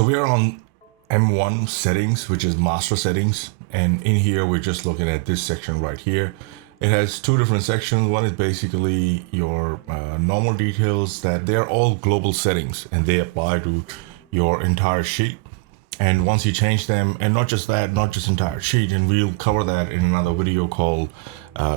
So we are on M1 settings, which is master settings. And in here, we're just looking at this section right here. It has two different sections. One is basically your normal details, that they're all global settings and they apply to your entire sheet. And once you change them, and not just that, not just entire sheet, and we'll cover that in another video called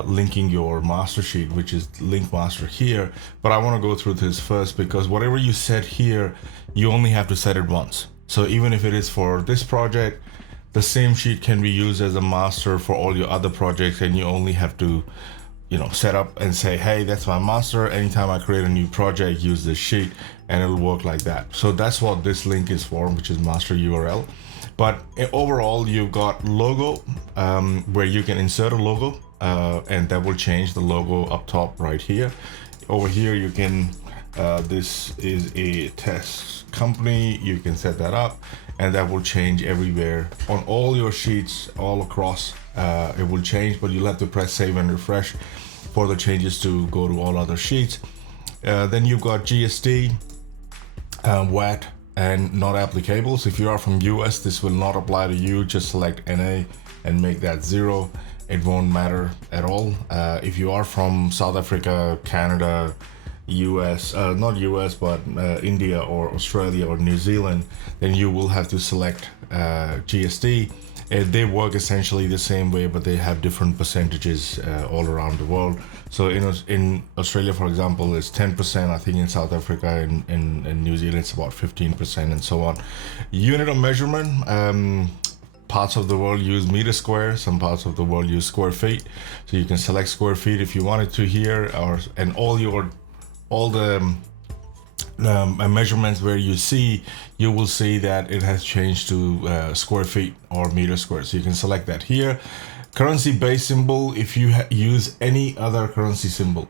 linking your master sheet, which is link master here. But I want to go through this first because whatever you set here, you only have to set it once. So even if it is for this project, the same sheet can be used as a master for all your other projects, and you only have to, set up and say, hey, that's my master. Anytime I create a new project, use this sheet, and it'll work like that. So that's what this link is for, which is master URL. But overall, you've got logo, where you can insert a logo, and that will change the logo up top right here. Over here, you can, this is a test company. You can set that up, and that will change everywhere on all your sheets all across. It will change, but you'll have to press save and refresh for the changes to go to all other sheets. Then you've got GST, VAT, and not applicable. So if you are from US, this will not apply to you. Just select NA and make that 0. It won't matter at all. If you are from South Africa, Canada, US, not US, but India or Australia or New Zealand, then you will have to select GST. They work essentially the same way, but they have different percentages all around the world. So in Australia, for example, it's 10%. I think in South Africa and New Zealand, it's about 15% and so on. Unit of measurement, parts of the world use meter square, some parts of the world use square feet. So you can select square feet if you wanted to here, and all the measurements where you will see that it has changed to square feet or meter square. So you can select that here. Currency base symbol, if you use any other currency symbol,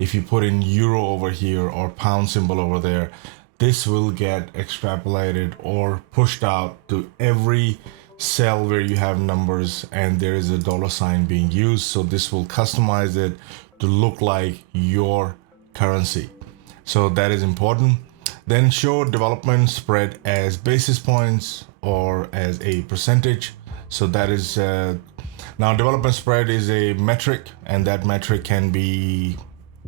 if you put in euro over here or pound symbol over there, this will get extrapolated or pushed out to every cell where you have numbers and there is a $sign being used. So this will customize it to look like your currency. So that is important. Then show development spread as basis points or as a percentage. So that is now development spread is a metric, and that metric can be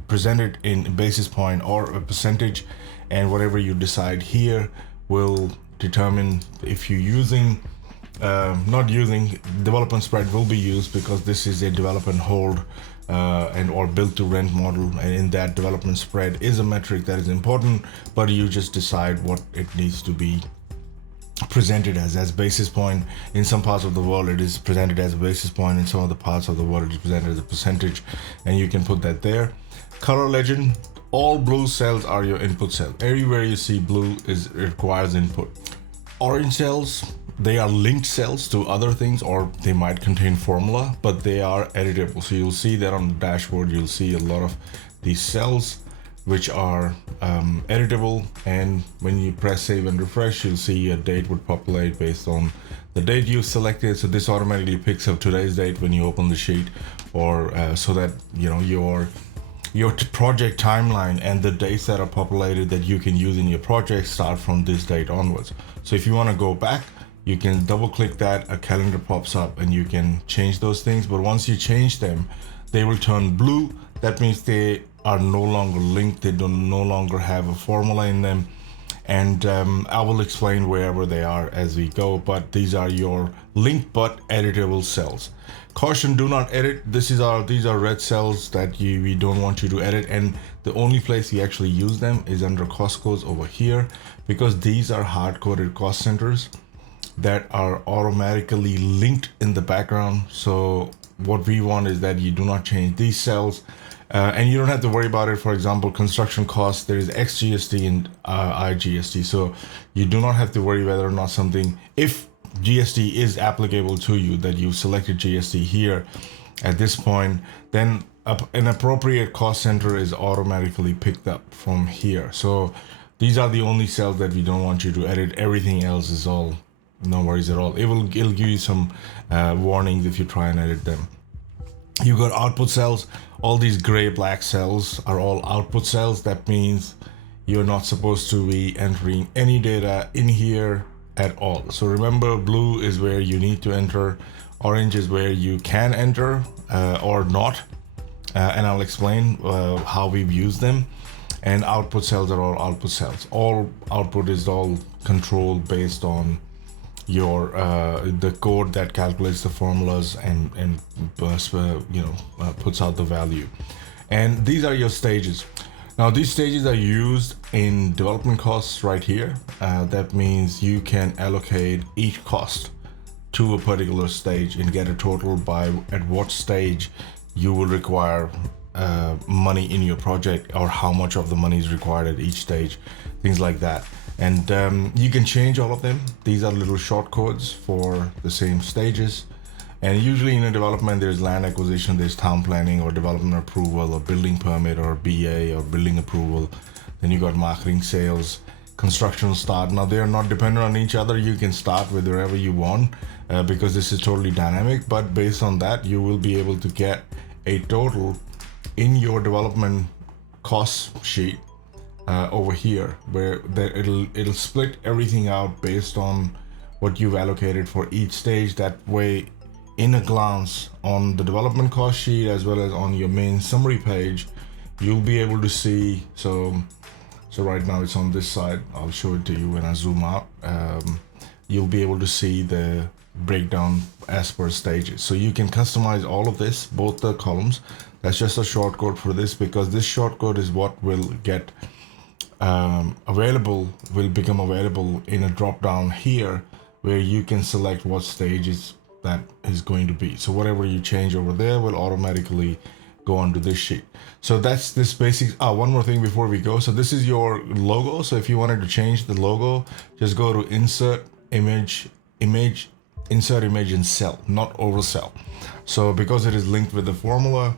presented in basis point or a percentage, and whatever you decide here will determine if you're using not using development spread will be used because this is a development hold and or build to rent model, and in that development spread is a metric that is important, but you just decide what it needs to be presented as basis point. In some parts of the world it is presented as a basis point, in some other parts of the world it is presented as a percentage, and you can put that there. Color legend, all blue cells are your input cell. Everywhere you see blue requires input. Orange cells, they are linked cells to other things, or they might contain formula, but they are editable. So you'll see that on the dashboard, you'll see a lot of these cells which are editable, and when you press save and refresh, you'll see a date would populate based on the date you selected. So this automatically picks up today's date when you open the sheet, or so that your project timeline and the dates that are populated that you can use in your project start from this date onwards. So if you want to go back, you can double click that, a calendar pops up, and you can change those things. But once you change them, they will turn blue. That means they are no longer linked. They no longer have a formula in them. And I will explain wherever they are as we go, but these are your linked but editable cells. Caution, do not edit. These are red cells that we don't want you to edit, and the only place we actually use them is under cost codes over here, because these are hard-coded cost centers that are automatically linked in the background. So what we want is that you do not change these cells, and you don't have to worry about it. For example, construction costs, there is XGST and IGST, so you do not have to worry whether or not something, if GST is applicable to you, that you selected GST here at this point, then an appropriate cost center is automatically picked up from here. So these are the only cells that we don't want you to edit. Everything else is all no worries at all. It'll give you some warnings if you try and edit them. You got output cells. All these gray black cells are all output cells. That means you're not supposed to be entering any data in here at all. So remember, blue is where you need to enter, orange is where you can enter or not, and I'll explain how we've used them. And output cells are all output cells. All output is all controlled based on your the code that calculates the formulas and puts out the value. And these are your stages. Now these stages are used in development costs right here. That means you can allocate each cost to a particular stage and get a total by at what stage you will require money in your project, or how much of the money is required at each stage, things like that. And you can change all of them. These are little short codes for the same stages. And usually in a development, there's land acquisition, there's town planning or development approval or building permit or BA or building approval. Then you got marketing, sales, construction start. Now they are not dependent on each other. You can start with wherever you want because this is totally dynamic. But based on that, you will be able to get a total in your development cost sheet over here, where it'll split everything out based on what you've allocated for each stage. That way, in a glance on the development cost sheet as well as on your main summary page, you'll be able to see. So right now it's on this side. I'll show it to you when I zoom out. You'll be able to see the breakdown as per stages. So you can customize all of this, both the columns. That's just a shortcode for this, because this shortcode is what will get will become available in a drop down here, where you can select what stages that is going to be. So whatever you change over there will automatically go onto this sheet. So that's this basic. One more thing before we go. So this is your logo. So if you wanted to change the logo, just go to insert image, insert image in cell, not over cell. So because it is linked with the formula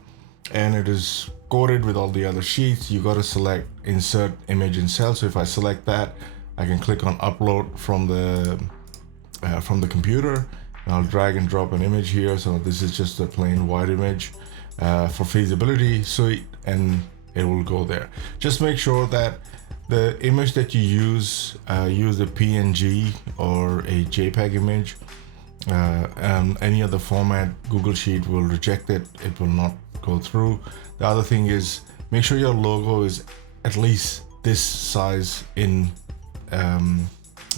and it is coded with all the other sheets, you got to select insert image in cell. So if I select that, I can click on upload from the computer. And I'll drag and drop an image here. So this is just a plain white image for feasibility suite, and it will go there. Just make sure that the image that you use a PNG or a JPEG image. Any other format, Google Sheet will reject it. It will not go through. The other thing is, make sure your logo is at least this size in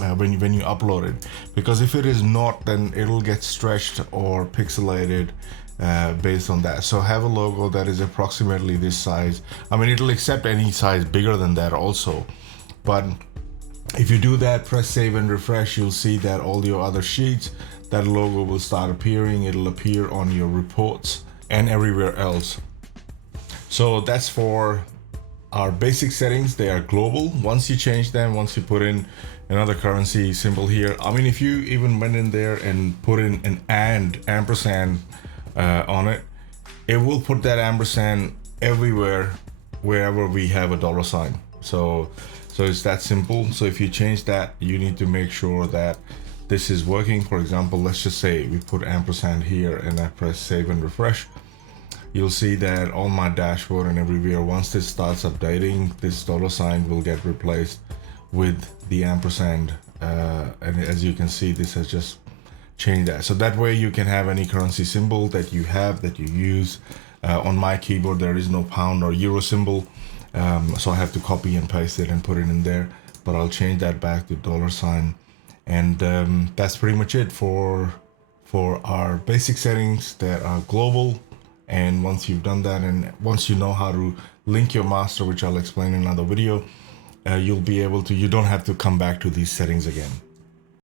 when you upload it, because if it is not, then it'll get stretched or pixelated based on that. So have a logo that is approximately this size. I mean, it'll accept any size bigger than that also, but if you do that, press save and refresh, you'll see that all your other sheets, that logo will start appearing. It'll appear on your reports and everywhere else. So that's for our basic settings. They are global. Once you change them, once you put in another currency symbol here, I mean, if you even went in there and put in an ampersand on it, it will put that ampersand everywhere wherever we have a dollar sign. So it's that simple. So if you change that, you need to make sure that this is working. For example, let's just say we put ampersand here and I press save and refresh. You'll see that on my dashboard and everywhere, once this starts updating, this dollar sign will get replaced with the ampersand. And as you can see, this has just changed that. So that way you can have any currency symbol that you use. On my keyboard, there is no pound or euro symbol. So I have to copy and paste it and put it in there, but I'll change that back to dollar sign. And that's pretty much it for our basic settings that are global. And once you've done that, and once you know how to link your master, which I'll explain in another video, you'll be able to, you don't have to come back to these settings again.